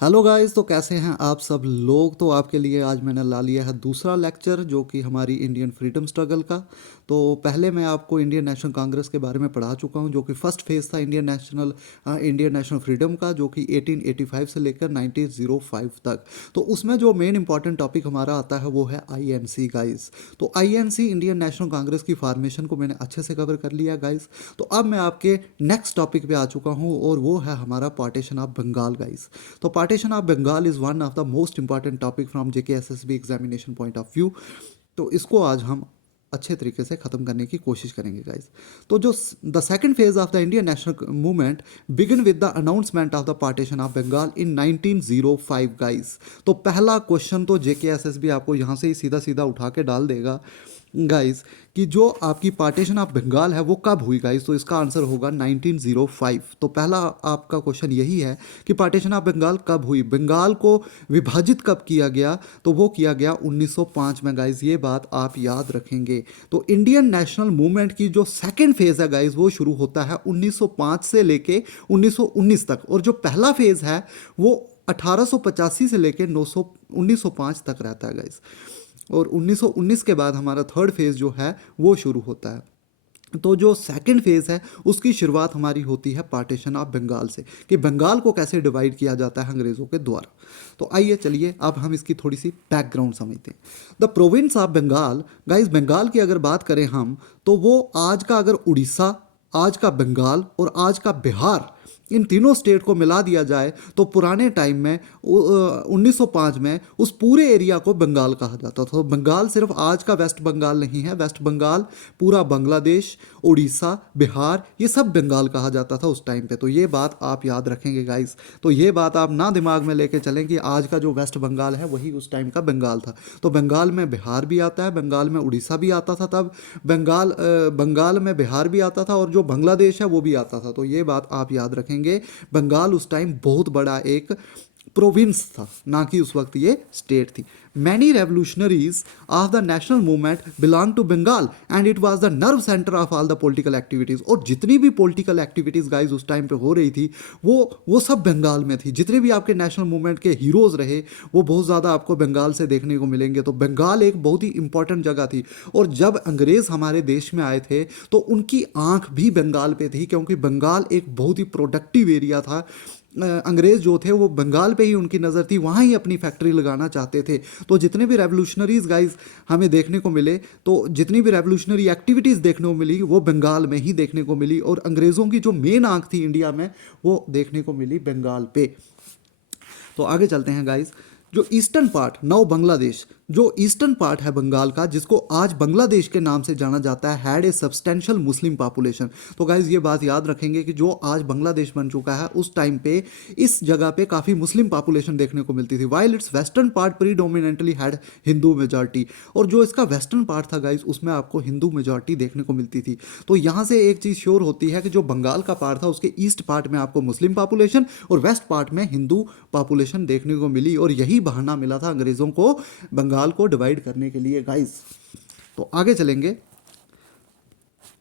Hello guys, तो कैसे हैं आप सब लोग। तो आपके लिए आज मैंने ला लिया है दूसरा लेक्चर जो कि हमारी इंडियन फ्रीडम स्ट्रगल का। तो पहले मैं आपको इंडियन नेशनल कांग्रेस के बारे में पढ़ा चुका हूं, जो कि फर्स्ट फेज था इंडियन नेशनल फ्रीडम का, जो कि 1885 से लेकर 1905 तक। तो उसमें जो मेन इंपॉर्टेंट टॉपिक हमारा आता है वो है आईएनसी गाइस। तो आईएनसी इंडियन नेशनल कांग्रेस की फॉर्मेशन को मैंने अच्छे से कवर कर लिया गाइस। तो अब मैं आपके नेक्स्ट टॉपिक पे आ चुका हूँ और वो है हमारा पार्टीशन ऑफ बंगाल गाइस। तो partition of Bengal is one of the most important topic from JKSSB examination point of view. तो इसको आज हम अच्छे तरीके से ख़त्म करने की कोशिश करेंगे गाइस। तो जो the second phase of the Indian national movement begin with the announcement of the partition of Bengal in 1905 guys. तो पहला क्वेश्चन तो जेकेएसएसबी आपको यहाँ से ही सीधा सीधा उठा के डाल देगा गाइस कि जो आपकी पार्टीशन ऑफ बंगाल है वो कब हुई गाइस। तो इसका आंसर होगा 1905। तो पहला आपका क्वेश्चन यही है कि पार्टीशन ऑफ बंगाल कब हुई, बंगाल को विभाजित कब किया गया। तो वो किया गया 1905 में गाइस, ये बात आप याद रखेंगे। तो इंडियन नेशनल मूवमेंट की जो सेकंड फेज है गाइस वो शुरू होता है 1905 से लेके 1919 तक, और जो पहला फेज है वो 1885 से लेके 1905 तक रहता है गाइस। और 1919 के बाद हमारा थर्ड फेज़ जो है वो शुरू होता है। तो जो सेकंड फेज़ है उसकी शुरुआत हमारी होती है पार्टीशन ऑफ बंगाल से, कि बंगाल को कैसे डिवाइड किया जाता है अंग्रेज़ों के द्वारा। तो आइए चलिए अब हम इसकी थोड़ी सी बैकग्राउंड समझते हैं। The province of Bengal guys, Bengal की अगर बात करें हम तो वो आज का अगर उड़ीसा, आज का बंगाल और आज का बिहार, इन तीनों स्टेट को मिला दिया जाए तो पुराने टाइम में 1905 में उस पूरे एरिया को बंगाल कहा जाता था। तो बंगाल सिर्फ आज का वेस्ट बंगाल नहीं है, वेस्ट बंगाल, पूरा बांग्लादेश, उड़ीसा, बिहार, ये सब बंगाल कहा जाता था उस टाइम पे। तो ये बात आप याद रखेंगे गाइस। तो ये बात आप ना दिमाग में लेके चलें कि आज का जो वेस्ट बंगाल है वही उस टाइम का बंगाल था। तो बंगाल में बिहार भी आता है, बंगाल में उड़ीसा भी आता था, तब बंगाल में बिहार भी आता था, और जो बांग्लादेश है वो भी आता था। तो ये बात आप याद रखेंगे। बंगाल उस टाइम बहुत बड़ा एक प्रोविंस था, ना कि उस वक्त ये स्टेट थी। Many revolutionaries of the national movement belong to Bengal and it was the nerve centre of all the political activities. और जितनी भी पॉलिटिकल एक्टिविटीज़ गाइज उस टाइम पे हो रही थी वो सब बंगाल में थी। जितने भी आपके नेशनल मूवमेंट के हीरोज़ रहे वो बहुत ज़्यादा आपको बंगाल से देखने को मिलेंगे। तो बंगाल एक बहुत ही इंपॉर्टेंट जगह थी। और जब अंग्रेज़ हमारे देश में आए थे तो उनकी आंख भी बंगाल पे थी, क्योंकि बंगाल एक बहुत ही प्रोडक्टिव एरिया था। अंग्रेज़ जो थे वो बंगाल पे ही उनकी नज़र थी, वहाँ ही अपनी फैक्ट्री लगाना चाहते थे। तो जितने भी रेवोल्यूशनरीज गाइज हमें देखने को मिले, तो जितनी भी रेवोल्यूशनरी एक्टिविटीज़ देखने को मिली वो बंगाल में ही देखने को मिली, और अंग्रेज़ों की जो मेन आंख थी इंडिया में वो देखने को मिली बंगाल पे। तो आगे चलते हैं गाइज। जो ईस्टर्न पार्ट, नौ बांग्लादेश, जो ईस्टर्न पार्ट है बंगाल का, जिसको आज बांग्लादेश के नाम से जाना जाता है, had a substantial Muslim population. तो गाइज ये बात याद रखेंगे कि जो आज बांग्लादेश बन चुका है उस टाइम पे इस जगह पे काफ़ी मुस्लिम पॉपुलेशन देखने को मिलती थी। While it's western part predominantly had Hindu majority. और जो इसका वेस्टर्न पार्ट था गाइज उसमें आपको हिंदू मेजॉरिटी देखने को मिलती थी। तो यहाँ से एक चीज़ श्योर होती है कि जो बंगाल का पार्ट था उसके ईस्ट पार्ट में आपको मुस्लिम पॉपुलेशन और वेस्ट पार्ट में हिंदू पॉपुलेशन देखने को मिली, और यही बहाना मिला था अंग्रेज़ों को बंगाल को डिवाइड करने के लिए गाइस। तो आगे चलेंगे।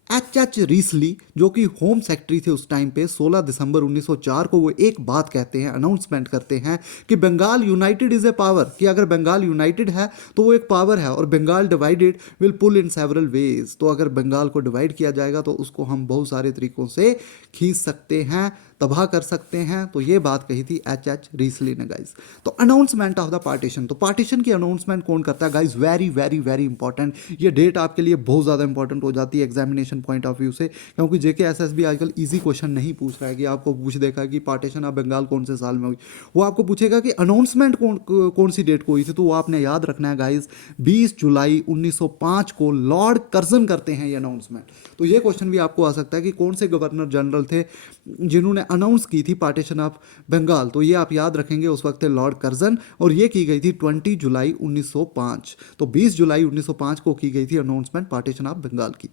एच रीसली जो कि होम सेक्रेटरी थे उस टाइम पे, 16 दिसंबर 1904 को वो एक बात कहते हैं, अनाउंसमेंट करते हैं कि Bengal united is a power, कि अगर बंगाल यूनाइटेड है तो वो एक पावर है, और Bengal divided will pull in several ways. तो अगर बंगाल को डिवाइड किया जाएगा तो उसको हम बहुत सारे तरीकों से खींच सकते हैं, तबाह कर सकते हैं। तो ये बात कही थी एच रीसली ने गाइज। तो अनाउंसमेंट ऑफ द पार्टीशन, तो पार्टीशन की अनाउंसमेंट कौन करता है guys, very very very important. ये डेट आपके लिए बहुत ज़्यादा इंपॉर्टेंट हो जाती है एग्जामिनेशन पॉइंट ऑफ व्यू से, क्योंकि जेकेएसएसबी आजकल इजी क्वेश्चन नहीं पूछ रहा है कि आपको पूछ देगा कि पार्टीशन ऑफ बंगाल कौन से साल में हुई। वो आपको पूछेगा कि अनाउंसमेंट कौन सी डेट को हुई थी। तो वो आपने याद रखना है गाइज, 20 जुलाई 1905 को लॉर्ड कर्जन करते हैं ये अनाउंसमेंट। तो ये क्वेश्चन भी आपको आ सकता है कि कौन से गवर्नर जनरल थे जिन्होंने अनाउंस की थी पार्टीशन ऑफ बंगाल। तो ये आप याद रखेंगे, उस वक्त थे लॉर्ड कर्जन, और ये की गई थी 20 जुलाई 1905। तो 20 जुलाई 1905 को की गई थी अनाउंसमेंट पार्टीशन ऑफ बंगाल की।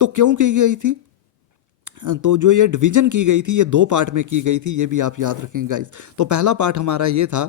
तो क्यों की गई थी, तो जो ये डिवीजन की गई थी ये दो पार्ट में की गई थी, ये भी आप याद रखेंगे गाइस। तो पहला पार्ट हमारा ये था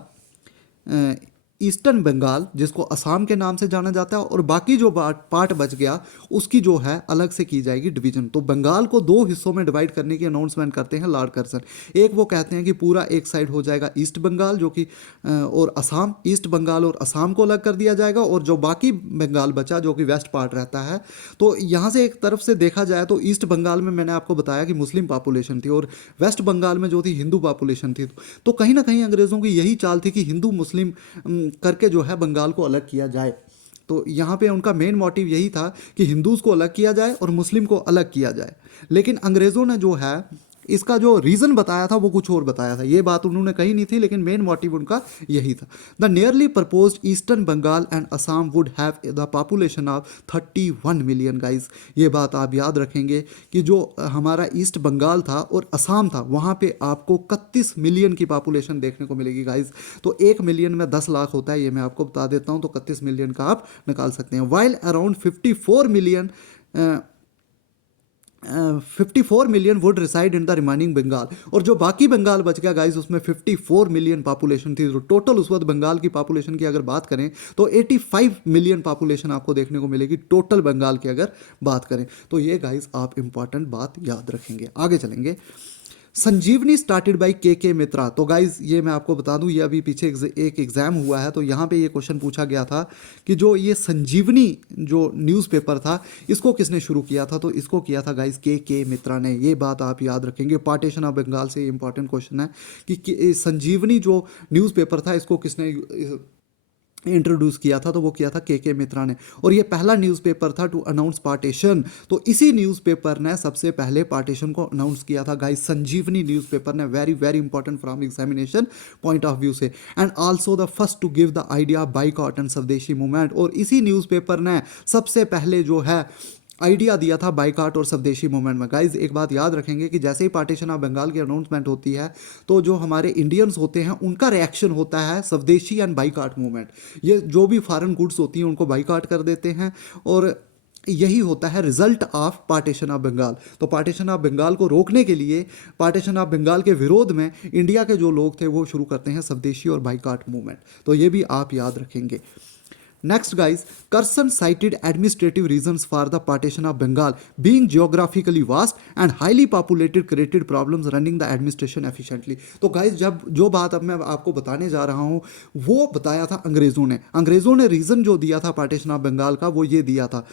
ईस्टर्न बंगाल जिसको असम के नाम से जाना जाता है और बाकी जो पार्ट बच गया उसकी जो है अलग से की जाएगी डिवीजन। तो बंगाल को दो हिस्सों में डिवाइड करने की अनाउंसमेंट करते हैं लॉर्ड कर्जन। एक वो कहते हैं कि पूरा एक साइड हो जाएगा ईस्ट बंगाल जो कि और असम, ईस्ट बंगाल और असम को अलग कर दिया जाएगा, और जो बाकी बंगाल बचा जो कि वेस्ट पार्ट रहता है। तो यहाँ से एक तरफ से देखा जाए तो ईस्ट बंगाल में मैंने आपको बताया कि मुस्लिम पॉपुलेशन थी और वेस्ट बंगाल में जो थी हिंदू पॉपुलेशन थी। तो कहीं ना कहीं अंग्रेज़ों की यही चाल थी कि हिंदू मुस्लिम करके जो है बंगाल को अलग किया जाए। तो यहाँ पे उनका मेन मोटिव यही था कि हिंदूज़ को अलग किया जाए और मुस्लिम को अलग किया जाए। लेकिन अंग्रेज़ों ने जो है इसका जो रीज़न बताया था वो कुछ और बताया था, ये बात उन्होंने कही नहीं थी, लेकिन मेन मोटिव उनका यही था। The nearly proposed eastern Bengal and Assam would have the population of 31 million guys. ये बात आप याद रखेंगे कि जो हमारा ईस्ट बंगाल था और असम था वहाँ पे आपको 31 मिलियन की पॉपुलेशन देखने को मिलेगी गाइज। तो 1 मिलियन में 10 लाख होता है, ये मैं आपको बता देता हूँ। तो 31 मिलियन का आप निकाल सकते हैं। While around 54 million would reside in the remaining Bengal. और जो बाकी बंगाल बच गया गाइस उसमें 54 मिलियन पॉपुलेशन थी। तो टोटल उस वक्त बंगाल की पॉपुलेशन की अगर बात करें तो 85 मिलियन पॉपुलेशन आपको देखने को मिलेगी टोटल बंगाल की अगर बात करें। तो ये गाइस आप इंपॉर्टेंट बात याद रखेंगे। आगे चलेंगे। संजीवनी स्टार्टेड बाय के मित्रा। तो गाइज ये मैं आपको बता दूं, ये अभी पीछे एक एग्ज़ाम हुआ है तो यहाँ पे ये क्वेश्चन पूछा गया था कि जो ये संजीवनी जो न्यूज़पेपर था इसको किसने शुरू किया था। तो इसको किया था गाइज के मित्रा ने। ये बात आप याद रखेंगे। पार्टीशन ऑफ बंगाल से इंपॉर्टेंट क्वेश्चन है कि संजीवनी जो न्यूज़पेपर था इसको किसने इंट्रोड्यूस किया था। तो वो किया था के मित्रा ने। और ये पहला न्यूज़पेपर था टू अनाउंस पार्टीशन। तो इसी न्यूज़पेपर ने सबसे पहले पार्टीशन को अनाउंस किया था गाइस, संजीवनी न्यूज़पेपर ने। Very very important from examination point of view से। And also the first to give the idea boycott and Swadeshi movement. और इसी न्यूज़पेपर ने सबसे पहले जो है आइडिया दिया था बाइकाट और स्वदेशी मूवमेंट में। गाइज एक बात याद रखेंगे कि जैसे ही पार्टीशन ऑफ बंगाल की अनाउंसमेंट होती है तो जो हमारे इंडियंस होते हैं उनका रिएक्शन होता है स्वदेशी एंड बाइकाट मूवमेंट। ये जो भी फॉरेन गुड्स होती हैं उनको बाइकाट कर देते हैं और यही होता है result of partition of Bengal. तो पार्टीशन ऑफ बंगाल को रोकने के लिए, पार्टीशन ऑफ बंगाल के विरोध में इंडिया के जो लोग थे वो शुरू करते हैं स्वदेशी और बाइकाट मूवमेंट। तो ये भी आप याद रखेंगे। Next guys, Carson cited administrative reasons for the partition of Bengal being geographically vast and highly populated created problems running the administration efficiently। तो guys जब जो बात अब मैं आपको बताने जा रहा हूँ वो बताया था अंग्रेज़ों ने रीज़न जो दिया था पार्टीशन ऑफ बंगाल का वो ये दिया था।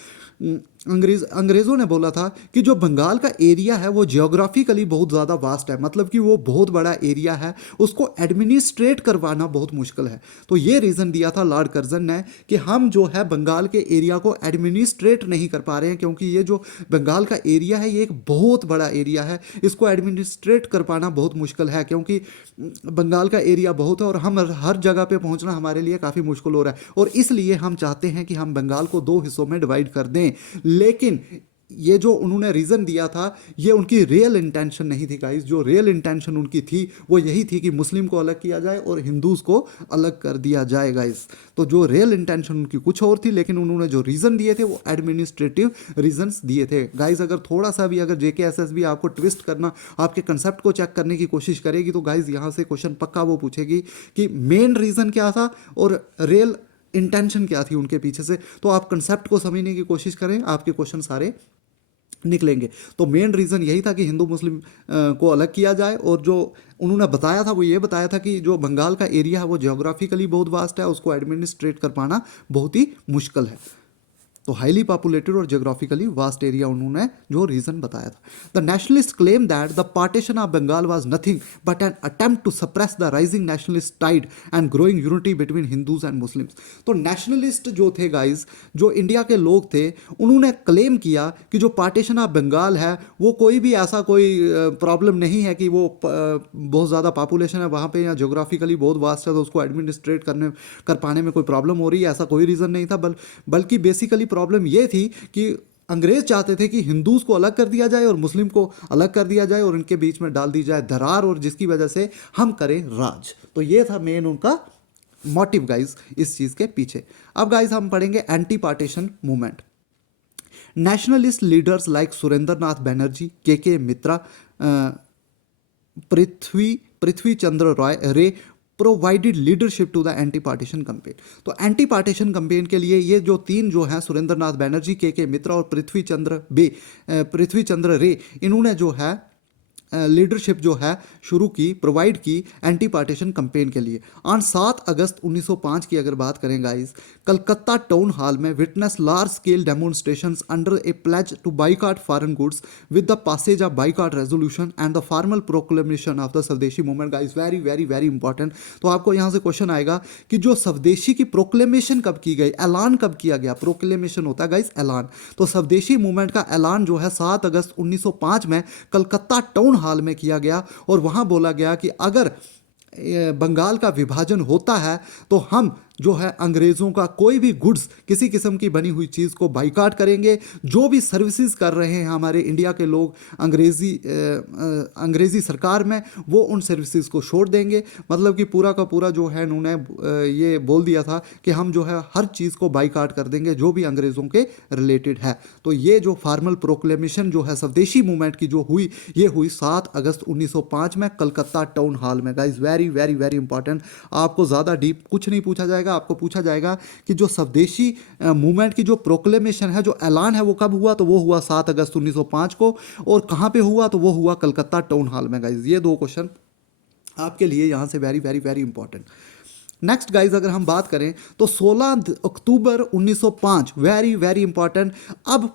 अंग्रेज़ों ने बोला था कि जो बंगाल का एरिया है वो जियोग्राफिकली बहुत ज़्यादा वास्ट है, मतलब कि वो बहुत बड़ा एरिया है, उसको एडमिनिस्ट्रेट करवाना बहुत मुश्किल है। तो ये रीज़न दिया था लॉर्ड कर्जन ने कि हम जो है बंगाल के एरिया को एडमिनिस्ट्रेट नहीं कर पा रहे हैं, क्योंकि ये जो बंगाल का एरिया है ये एक बहुत बड़ा एरिया है, इसको एडमिनिस्ट्रेट कर पाना बहुत मुश्किल है, क्योंकि बंगाल का एरिया बहुत है और हम हर जगह पे पहुंचना हमारे लिए काफ़ी मुश्किल हो रहा है। और इसलिए हम चाहते हैं कि हम बंगाल को दो हिस्सों में डिवाइड कर दें। लेकिन ये जो उन्होंने रीज़न दिया था ये उनकी रियल इंटेंशन नहीं थी गाइस। जो रियल इंटेंशन उनकी थी वो यही थी कि मुस्लिम को अलग किया जाए और हिंदूज़ को अलग कर दिया जाए गाइस। तो जो रियल इंटेंशन उनकी कुछ और थी, लेकिन उन्होंने जो रीज़न दिए थे वो एडमिनिस्ट्रेटिव रीजंस दिए थे गाइस। अगर थोड़ा सा भी अगर JKSSB आपको ट्विस्ट करना, आपके कंसेप्ट को चेक करने की कोशिश करेगी तो गाइस यहाँ से क्वेश्चन पक्का वो पूछेगी कि मेन रीज़न क्या था और रियल इंटेंशन क्या थी उनके पीछे से। तो आप कंसेप्ट को समझने की कोशिश करें, आपके क्वेश्चन सारे निकलेंगे। तो मेन रीज़न यही था कि हिंदू मुस्लिम को अलग किया जाए। और जो उन्होंने बताया था वो ये बताया था कि जो बंगाल का एरिया है वो जियोग्राफिकली बहुत वास्ट है, उसको एडमिनिस्ट्रेट कर पाना बहुत ही मुश्किल है। तो हाईली पॉपुलेटेड और जियोग्राफिकली वास्ट एरिया उन्होंने जो रीजन बताया था। The nationalist claim that the partition of Bengal was nothing but an attempt to suppress the rising nationalist tide and growing unity between Hindus and Muslims. तो nationalist जो थे guys, जो India के लोग थे, उन्होंने क्लेम किया कि जो पार्टीशन ऑफ बंगाल है वो कोई भी ऐसा कोई प्रॉब्लम नहीं है कि वो बहुत ज़्यादा पॉपुलेशन है वहाँ पे या जियोग्राफिकली बहुत वास्ट है तो उसको एडमिनिस्ट्रेट कर पाने में कोई प्रॉब्लम हो रही है, ऐसा कोई रीज़न नहीं था। बल्कि बेसिकली प्रॉब्लम ये थी कि अंग्रेज चाहते थे कि हिंदूज को अलग कर दिया जाए और मुस्लिम को अलग कर दिया जाए और इनके बीच में डाल दी जाए दरार, और जिसकी वजह से हम करें राज। तो ये था मेन उनका मोटिव गाइज इस चीज़ के पीछे। अब गाइज हम पढ़ेंगे anti partition movement. Nationalist leaders like Surendra Nath Banerjee, K Mitra, Prithwi Chandra Ray provided leadership to the anti partition campaign. तो एंटी पार्टीशन कैंपेन के लिए ये जो तीन जो हैं, सुरेंद्र नाथ बैनर्जी, के मित्रा और पृथ्वी चंद्र रे, इन्होंने जो है लीडरशिप जो है शुरू की, प्रोवाइड की एंटी पार्टीशन कैंपेन के लिए। ऑन 7 अगस्त 1905 की अगर बात करें गाइस, कलकत्ता टाउन हॉल में witness large scale demonstrations under a pledge to boycott foreign goods with the passage of boycott resolution and the formal proclamation of the Swadeshi movement. Guys very very very important. तो आपको यहाँ से question आएगा कि जो स्वदेशी की प्रोक्लेमेशन कब की गई, ऐलान कब किया गया। प्रोक्लेमेशन होता है गाइस ऐलान। तो स्वदेशी मूवमेंट का ऐलान जो है 7 अगस्त 1905 में कलकत्ता टाउन हाल में किया गया, और वहां बोला गया कि अगर बंगाल का विभाजन होता है तो हम जो है अंग्रेज़ों का कोई भी गुड्स, किसी किस्म की बनी हुई चीज़ को बाइकाट करेंगे। जो भी सर्विसेज कर रहे हैं हमारे इंडिया के लोग अंग्रेज़ी सरकार में, वो उन सर्विसेज को छोड़ देंगे। मतलब कि पूरा का पूरा जो है उन्होंने ये बोल दिया था कि हम जो है हर चीज़ को बाइकाट कर देंगे जो भी अंग्रेज़ों के रिलेटेड है। तो ये जो फॉर्मल प्रोक्लेमेशन जो है स्वदेशी मूवमेंट की जो हुई, ये हुई 7 अगस्त 1905 में कलकत्ता टाउन हॉल में। Guys very very very important. आपको ज़्यादा डीप कुछ नहीं पूछा जाएगा, आपको पूछा जाएगा कि जो स्वदेशी मूवमेंट की जो प्रोक्लेमेशन है, जो ऐलान है, वो कब हुआ। तो वो हुआ 7 अगस्त 1905 को। और कहां पे हुआ, तो वो हुआ कलकत्ता टाउन हॉल में। गाइस ये दो क्वेश्चन आपके लिए यहां से very very very important. Next guys अगर हम बात करें तो 16 अक्टूबर 1905, वेरी वेरी इंपॉर्टेंट। अब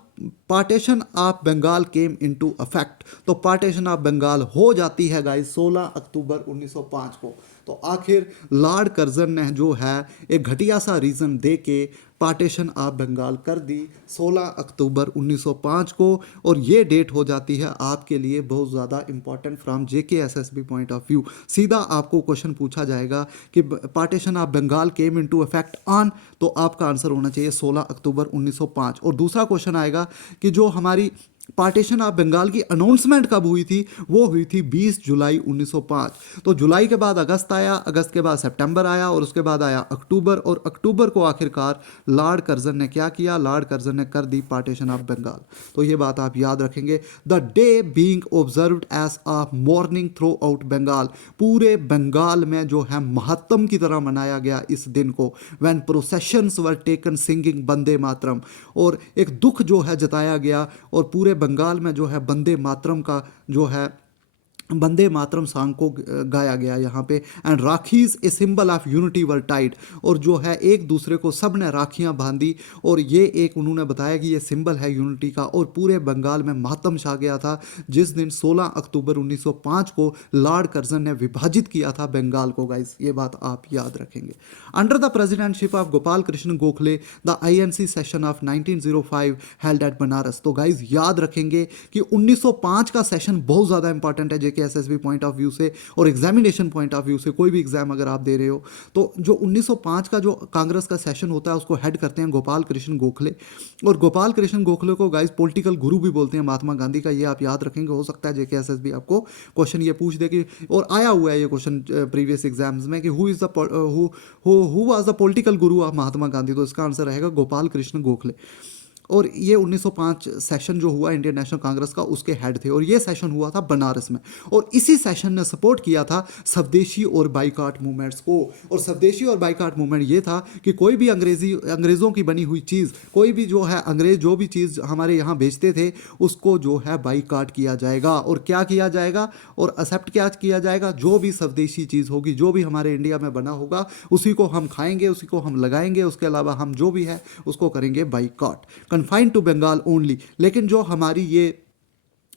partition of Bengal came into affect. तो पार्टीशन ऑफ बंगाल हो जाती है गाइज 16 अक्टूबर 1905 को। तो आखिर लॉर्ड कर्जन ने जो है एक घटिया सा रीज़न दे के पार्टीशन ऑफ बंगाल कर दी 16 अक्टूबर 1905 को। और ये डेट हो जाती है आपके लिए बहुत ज़्यादा important from JKSSB point of view. सीधा आपको क्वेश्चन पूछा जाएगा कि partition of Bengal came into effect on, तो आपका आंसर होना चाहिए 16 अक्टूबर 1905। और दूसरा क्वेश्चन आएगा कि जो हमारी पार्टीशन ऑफ बंगाल की अनाउंसमेंट कब हुई थी, वो हुई थी 20 जुलाई 1905। तो जुलाई के बाद अगस्त आया, अगस्त के बाद सितंबर आया, और उसके बाद आया अक्टूबर, और अक्टूबर को आखिरकार लॉर्ड कर्जन ने क्या किया, लॉर्ड कर्जन ने कर दी पार्टीशन ऑफ बंगाल। तो ये बात आप याद रखेंगे। The day being observed as a mourning throughout Bengal. पूरे बंगाल में जो है महत्तम की तरह मनाया गया इस दिन को। When processions were taken singing Vande Mataram. और एक दुख जो है जताया गया, और पूरे बंगाल में जो है वंदे मातरम का जो है वंदे मातरम सॉन्ग को गाया गया यहाँ पे। And rakhis a symbol of unity were tied. और जो है एक दूसरे को सब ने राखियाँ बांधी, और ये एक उन्होंने बताया कि ये सिंबल है यूनिटी का। और पूरे बंगाल में मातम छा गया था जिस दिन 16 अक्टूबर 1905 को लॉर्ड कर्जन ने विभाजित किया था बंगाल को। गाइस ये बात आप याद रखेंगे। Under the presidentship of Gopal Krishna Gokhale the INC session of 1905 held at Banaras. तो गाइस याद रखेंगे कि 1905 का सेशन बहुत ज़्यादा इंपॉर्टेंट है JKSSB पॉइंट ऑफ व्यू से और एग्जामिनेशन पॉइंट ऑफ व्यू से। कोई भी एग्जाम अगर आप दे रहे हो तो जो 1905 का जो कांग्रेस का सेशन होता है उसको हेड करते हैं गोपाल कृष्ण गोखले। और गोपाल कृष्ण गोखले को गाइस पॉलिटिकल गुरु भी बोलते हैं महात्मा गांधी का। ये आप याद रखेंगे। हो सकता है JKSSB आपको क्वेश्चन ये पूछ दे कि, और आया हुआ है ये क्वेश्चन प्रीवियस एग्जाम्स में, कि who is the who was the political Guru of Mahatma Gandhi. तो इसका आंसर रहेगा गोपाल कृष्ण गोखले। और ये 1905 सेशन जो हुआ इंडियन नेशनल कांग्रेस का, उसके हेड थे। और ये सेशन हुआ था बनारस में। और इसी सेशन ने सपोर्ट किया था स्वदेशी और बाइकाट मूवमेंट्स को। और स्वदेशी और बाइकाट मूवमेंट ये था कि कोई भी अंग्रेज़ों की बनी हुई चीज़, कोई भी जो है अंग्रेज़ जो भी चीज़ हमारे यहाँ बेचते थे, उसको जो है बाइकाट किया जाएगा। और क्या किया जाएगा, और एक्सेप्ट क्या किया जाएगा, जो भी स्वदेशी चीज़ होगी, जो भी हमारे इंडिया में बना होगा, उसी को हम खाएंगे, उसी को हम लगाएंगे। उसके अलावा हम जो भी है उसको करेंगे boycott, confined to Bengal only. लेकिन जो हमारी ये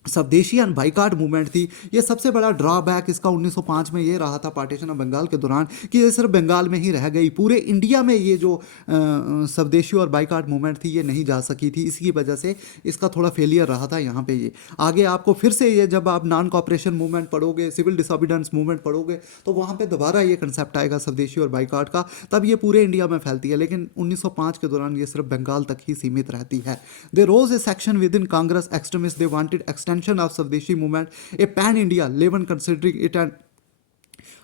स्वदेशी एंड बाइकाट मूवमेंट थी, ये सबसे बड़ा ड्रॉबैक इसका 1905 में ये रहा था पार्टीशन ऑफ बंगाल के दौरान, कि ये सिर्फ बंगाल में ही रह गई। पूरे इंडिया में ये जो स्वदेशी और बाइकाट मूवमेंट थी ये नहीं जा सकी थी। इसकी वजह से इसका थोड़ा फेलियर रहा था यहाँ पे। ये आगे आपको फिर से ये जब आप नॉन कॉपरेशन मूवमेंट पढ़ोगे, सिविल डिसोबीडेंस मूवमेंट पढ़ोगे, तो वहाँ पर दोबारा ये कंसेप्ट आएगा स्वदेशी और बाइकाट का, तब ये पूरे इंडिया में फैलती है। लेकिन 1905 के दौरान ये सिर्फ बंगाल तक ही सीमित रहती है। They rose a section within Congress extremist, they wanted of Swadeshi movement, a pan-India level considering it an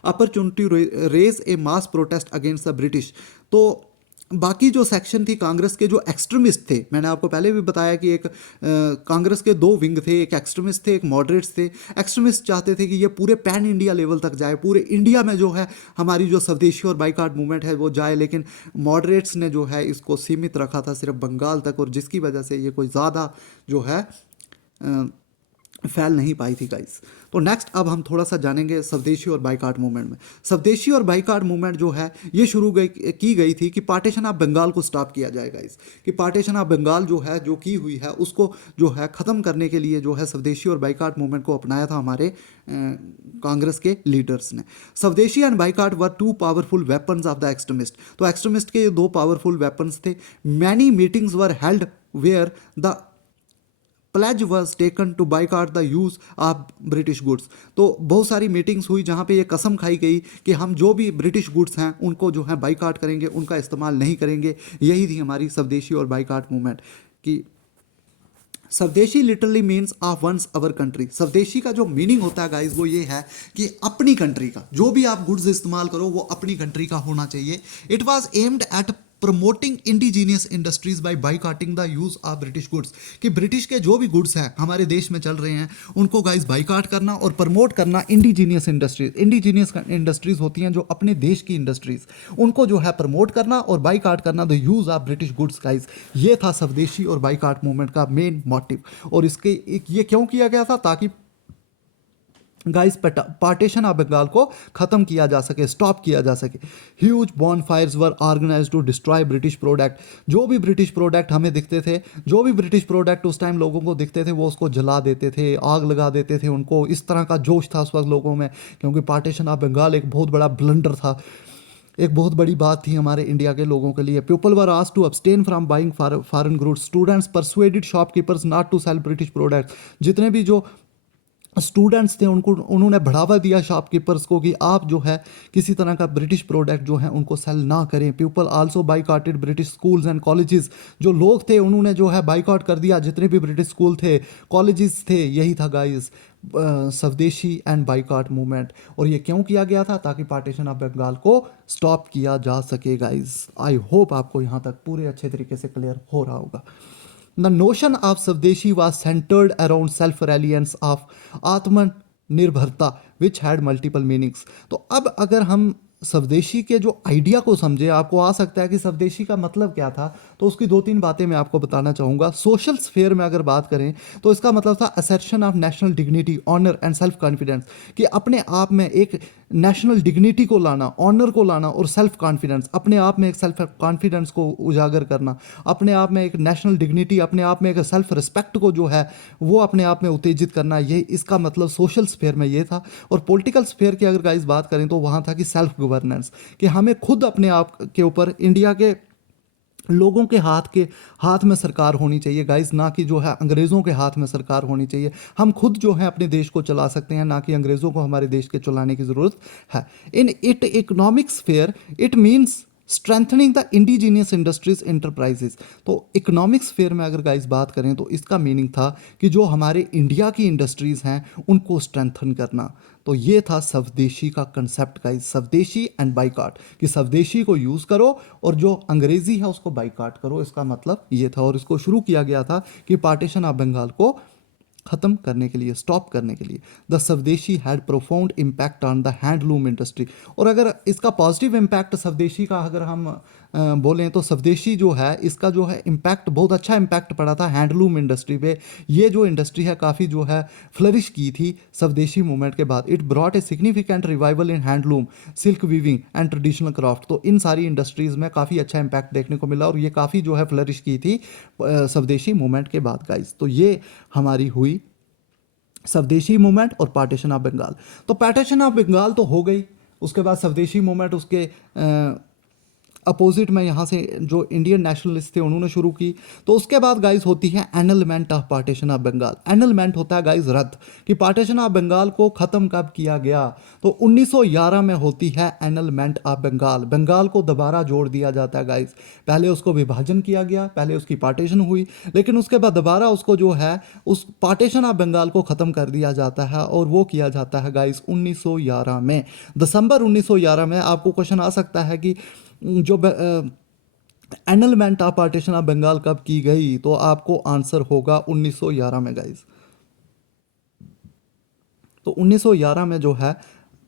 opportunity to raise a mass protest against the British। तो बाकी जो सेक्शन थी कांग्रेस के जो एक्सट्रीमिस्ट थे, मैंने आपको पहले भी बताया कि एक कांग्रेस के दो विंग थे, एक एक्सट्रीमिस्ट थे, एक मॉडरेट्स थे। एक्सट्रीमिस्ट चाहते थे कि ये पूरे पैन इंडिया लेवल तक जाए, पूरे इंडिया में जो है हमारी जो स्वदेशी और बाइकआउट मूवमेंट है वो जाए, लेकिन मॉडरेट्स ने जो है इसको सीमित रखा था सिर्फ बंगाल तक, और जिसकी वजह से ये कोई ज़्यादा जो है फैल नहीं पाई थी गाइस। तो नेक्स्ट अब हम थोड़ा सा जानेंगे स्वदेशी और बाइकआउट मूवमेंट में। स्वदेशी और बाइकआउट मूवमेंट जो है ये की गई थी कि पार्टीशन ऑफ बंगाल को स्टॉप किया जाए गाइस, कि पार्टीशन ऑफ बंगाल जो है जो की हुई है उसको जो है ख़त्म करने के लिए जो है स्वदेशी और बाइकआउट मूवमेंट को अपनाया था हमारे कांग्रेस के लीडर्स ने। Swadeshi and boycott were two powerful weapons of the extremist. तो एक्सट्रीमिस्ट के ये दो पावरफुल वेपन्स थे। Many meetings were held where the pledge was taken to boycott the use of British goods. तो बहुत सारी मीटिंग्स हुई जहाँ पे ये कसम खाई गई कि हम जो भी ब्रिटिश गुड्स हैं उनको जो है बाइकआउट करेंगे, उनका इस्तेमाल नहीं करेंगे। यही थी हमारी स्वदेशी और बाइकआउट मूवमेंट की। Swadeshi literally means of one's our country. Swadeshi का जो मीनिंग होता है गाइज वो ये है कि अपनी कंट्री का जो भी आप गुड्स इस्तेमाल करो वो अपनी कंट्री का होना चाहिए। It was aimed at promoting indigenous industries by boycotting the use of British goods, कि ब्रिटिश के जो भी गुड्स हैं हमारे देश में चल रहे हैं उनको गाइस बाइकआउट करना और प्रमोट करना इंडिजीनियस इंडस्ट्रीज। इंडिजीनियस इंडस्ट्रीज होती हैं जो अपने देश की इंडस्ट्रीज, उनको जो है प्रमोट करना और बाइकआउट करना the use of British goods guys. ये था स्वदेशी और बाइकआउट मूवमेंट का मेन मोटिव। और इसके ये क्यों किया गया था? ताकि गाइस पार्टीशन ऑफ बंगाल को ख़त्म किया जा सके, स्टॉप किया जा सके। Huge bonfires were organise to destroy British product. जो भी ब्रिटिश प्रोडक्ट हमें दिखते थे, जो भी ब्रिटिश प्रोडक्ट उस टाइम लोगों को दिखते थे वो उसको जला देते थे, आग लगा देते थे उनको। इस तरह का जोश था उस वक्त लोगों में, क्योंकि पार्टीशन ऑफ बंगाल एक बहुत बड़ा ब्लंडर था, एक बहुत बड़ी बात थी हमारे इंडिया के लोगों के लिए। People were asked to abstain from buying foreign goods. Students persuaded shopkeepers not to sell British products. जितने भी जो स्टूडेंट्स थे उन्होंने बढ़ावा दिया शॉपकीपर्स को कि आप जो है किसी तरह का ब्रिटिश प्रोडक्ट जो है उनको सेल ना करें। People also boycotted British schools and colleges. जो लोग थे उन्होंने जो है बाइकआउट कर दिया जितने भी ब्रिटिश स्कूल थे, कॉलेजेस थे। यही था गाइस स्वदेशी एंड बाइकआउट मूवमेंट। और ये क्यों किया गया था? ताकि पार्टीशन ऑफ बंगाल को स्टॉप किया जा सके गाइस। आई होप आपको यहाँ तक पूरे अच्छे तरीके से क्लियर हो रहा होगा। The notion of Swadeshi was centered around self-reliance of आत्मनिर्भरता which had multiple meanings। तो अब अगर हम स्वदेशी के जो आइडिया को समझे, आपको आ सकता है कि स्वदेशी का मतलब क्या था, तो उसकी दो तीन बातें मैं आपको बताना चाहूँगा। सोशल स्फेयर में अगर बात करें तो इसका मतलब था assertion of national dignity, honour and self confidence, कि अपने आप में एक नेशनल डिग्निटी को लाना, ऑनर को लाना और सेल्फ कॉन्फिडेंस, अपने आप में एक सेल्फ कॉन्फिडेंस को उजागर करना, अपने आप में एक नेशनल डिग्निटी, अपने आप में एक सेल्फ रिस्पेक्ट को जो है वो अपने आप में उत्तेजित करना। ये इसका मतलब सोशल स्फेयर में ये था। और पॉलिटिकल स्फेयर की अगर गाइस बात करें तो वहाँ था कि सेल्फ गवर्नेंस, कि हमें खुद अपने आप के ऊपर, इंडिया के लोगों के हाथ में सरकार होनी चाहिए गाइस, ना कि जो है अंग्रेज़ों के हाथ में सरकार होनी चाहिए। हम खुद जो है अपने देश को चला सकते हैं, ना कि अंग्रेज़ों को हमारे देश के चलाने की ज़रूरत है। In it economic sphere it means strengthening the indigenous industries enterprises. तो इकोनॉमिक स्फेयर में अगर गाइस बात करें तो इसका मीनिंग था कि जो हमारे इंडिया की इंडस्ट्रीज़ हैं उनको स्ट्रेंथन करना। तो ये था स्वदेशी का कंसेप्ट गाइस, स्वदेशी एंड बाइकआउट, कि स्वदेशी को यूज़ करो और जो अंग्रेज़ी है उसको बाइकआउट करो। इसका मतलब ये था। और इसको शुरू किया गया था कि पार्टीशन ऑफ बंगाल को ख़त्म करने के लिए, स्टॉप करने के लिए। द स्वदेशी had profound impact on the handloom industry. और अगर इसका पॉजिटिव इम्पैक्ट स्वदेशी का अगर हम बोलें तो स्वदेशी जो है इसका जो है इम्पैक्ट, बहुत अच्छा इम्पैक्ट पड़ा था हैंडलूम इंडस्ट्री पे। ये जो इंडस्ट्री है काफ़ी जो है फ्लरिश की थी स्वदेशी मूवमेंट के बाद। It brought a significant revival in handloom, silk weaving and traditional craft. तो इन सारी इंडस्ट्रीज़ में काफ़ी अच्छा इम्पैक्ट देखने को मिला और ये काफ़ी जो है फ्लरिश की थी स्वदेशी मूवमेंट के बाद गाइस। तो ये हमारी हुई स्वदेशी मूवमेंट और पार्टीशन ऑफ बंगाल। तो पार्टीशन ऑफ बंगाल तो हो गई, उसके बाद स्वदेशी मूवमेंट उसके अपोजिट में यहाँ से जो इंडियन नेशनलिस्ट थे उन्होंने शुरू की। तो उसके बाद गाइस होती है annulment of partition of Bengal. Annulment होता है गाइस रद्द, कि पार्टीशन ऑफ बंगाल को ख़त्म कब किया गया, तो 1911 में होती है एनलमेंट ऑफ बंगाल। बंगाल को दोबारा जोड़ दिया जाता है गाइस। पहले उसको विभाजन किया गया, पहले उसकी पार्टीशन हुई, लेकिन उसके बाद दोबारा उसको जो है उस पार्टीशन ऑफ बंगाल को ख़त्म कर दिया जाता है। और वो किया जाता है गाइस 1911 में, दिसंबर 1911 में। आपको क्वेश्चन आ सकता है कि जो annulment of partition of Bengal कब की गई, तो आपको आंसर होगा 1911 में गाइस। तो 1911 में जो है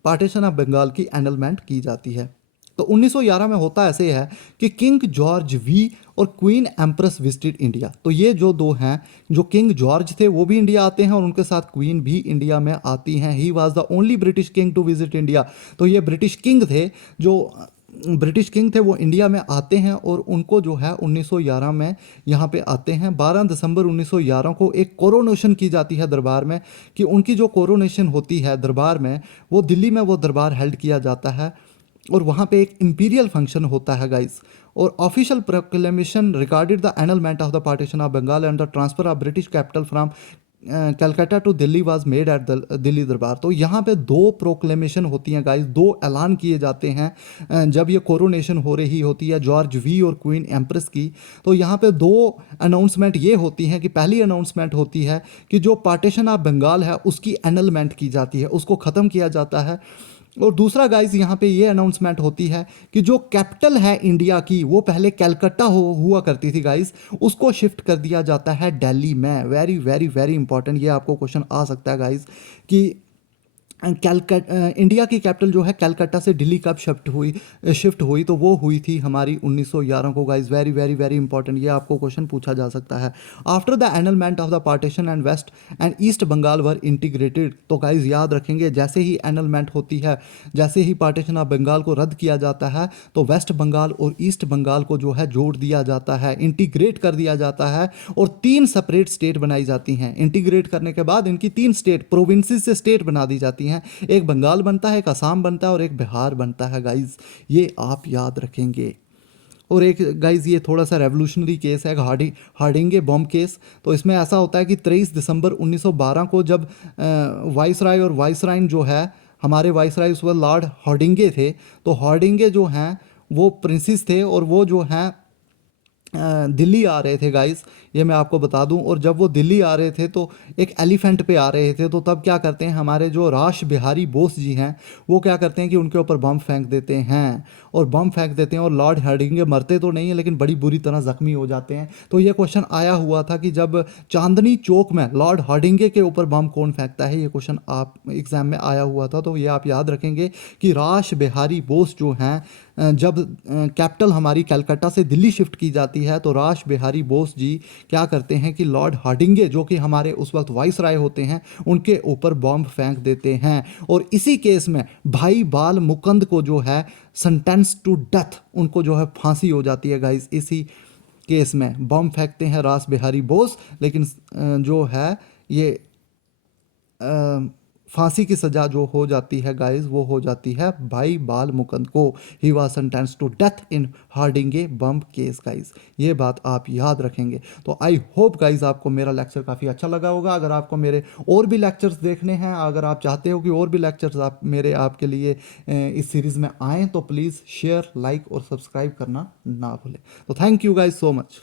पार्टीशन ऑफ बंगाल की एनलमेंट की जाती है। तो 1911 में होता ऐसे है कि किंग जॉर्ज वी और क्वीन एम्प्रेस विजिटेड इंडिया। तो ये जो दो हैं, जो किंग जॉर्ज थे वो भी इंडिया आते हैं और उनके साथ क्वीन भी इंडिया में आती हैं। He was the only British king to visit India. तो ये ब्रिटिश किंग थे, जो ब्रिटिश किंग थे, वो इंडिया में आते हैं और उनको जो है 1911 में यहाँ पे आते हैं। 12 दिसंबर 1911 को एक कोरोनेशन की जाती है दरबार में, कि उनकी जो कोरोनेशन होती है दरबार में, वो दिल्ली में वो दरबार हेल्ड किया जाता है और वहाँ पे एक इंपीरियल फंक्शन होता है गाइस। और official proclamation regarded the annulment of the partition of Bengal and the transfer of British capital from Calcutta to Delhi was made at Delhi Durbar. तो यहाँ पे दो प्रोक्लेमेशन होती हैं गाइस, दो ऐलान किए जाते हैं जब ये कोरोनेशन हो रही होती है जॉर्ज वी और क्वीन एम्प्रेस की। तो यहाँ पे दो अनाउंसमेंट ये होती हैं कि पहली अनाउंसमेंट होती है कि जो पार्टीशन ऑफ बंगाल है उसकी एनलमेंट की जाती है, उसको ख़त्म किया जाता है। और दूसरा गाइज यहाँ पे ये अनाउंसमेंट होती है कि जो कैपिटल है इंडिया की, वो पहले कलकत्ता हुआ करती थी गाइज, उसको शिफ्ट कर दिया जाता है दिल्ली में। वेरी वेरी वेरी इंपॉर्टेंट, ये आपको क्वेश्चन आ सकता है गाइज कि इंडिया की कैपिटल जो है कलकत्ता से दिल्ली कब शिफ्ट हुई, तो वो हुई थी हमारी 1911 को guys. Very very very important, ये आपको क्वेश्चन पूछा जा सकता है। After the annulment of the partition and west and east Bengal were integrated. तो गाइज याद रखेंगे, जैसे ही एनलमेंट होती है, जैसे ही पार्टीशन ऑफ बंगाल को रद्द किया जाता है, तो वेस्ट बंगाल और ईस्ट बंगाल को जो है जोड़ दिया जाता है, इंटीग्रेट कर दिया जाता है और 3 सेपरेट स्टेट बनाई जाती हैं। इंटीग्रेट करने के बाद इनकी 3 स्टेट, प्रोविंसेस से स्टेट बना दी जाती हैं। एक बंगाल बनता है, एक असम बनता है और एक बिहार बनता है गाइज, ये आप याद रखेंगे। और एक गाइज ये थोड़ा सा रेवोल्यूशनरी केस है, हार्डिंगे बॉम्ब केस। तो इसमें ऐसा होता है कि 23 दिसंबर 1912 को जब वाइसराय और वाइसराइन जो है, हमारे वाइसराय उस वक्त लॉर्ड हार्डिंगे थे। तो हार्डिंगे जो हैं वो प्रिंसेस थे और वो जो हैं दिल्ली आ रहे थे गाइस, ये मैं आपको बता दूं। और जब वो दिल्ली आ रहे थे तो एक एलिफेंट पे आ रहे थे। तो तब क्या करते हैं हमारे जो राश बिहारी बोस जी हैं, वो क्या करते हैं कि उनके ऊपर बम फेंक देते हैं, और बम फेंक देते हैं और लॉर्ड हार्डिंगे मरते तो नहीं है लेकिन बड़ी बुरी तरह जख्मी हो जाते हैं। तो ये क्वेश्चन आया हुआ था कि जब चांदनी चौक में लॉर्ड हार्डिंगे के ऊपर बम कौन फेंकता है, ये क्वेश्चन आप एग्जाम में आया हुआ था। तो ये आप याद रखेंगे कि राश बिहारी बोस जो हैं, जब कैपिटल हमारी कलकत्ता से दिल्ली शिफ्ट की जाती है, तो राश बिहारी बोस जी क्या करते हैं कि लॉर्ड हार्डिंगे जो कि हमारे उस वक्त वाइसराय होते हैं, उनके ऊपर बॉम्ब फेंक देते हैं। और इसी केस में भाई बाल मुकंद को जो है सेंटेंस टू डेथ, उनको जो है फांसी हो जाती है गाइस। इसी केस में बॉम्ब फेंकते हैं रास बिहारी बोस, लेकिन जो है ये फांसी की सज़ा जो हो जाती है गाइस, वो हो जाती है भाई बाल मुकंद को। He was sentence to death in Hardinge bomb case guys, ये बात आप याद रखेंगे। तो आई होप गाइस आपको मेरा लेक्चर काफ़ी अच्छा लगा होगा। अगर आपको मेरे और भी लेक्चर्स देखने हैं, अगर आप चाहते हो कि और भी लेक्चर्स आपके लिए इस सीरीज़ में आएँ, तो प्लीज़ शेयर, लाइक और सब्सक्राइब करना ना भूलें। तो thank you guys so much.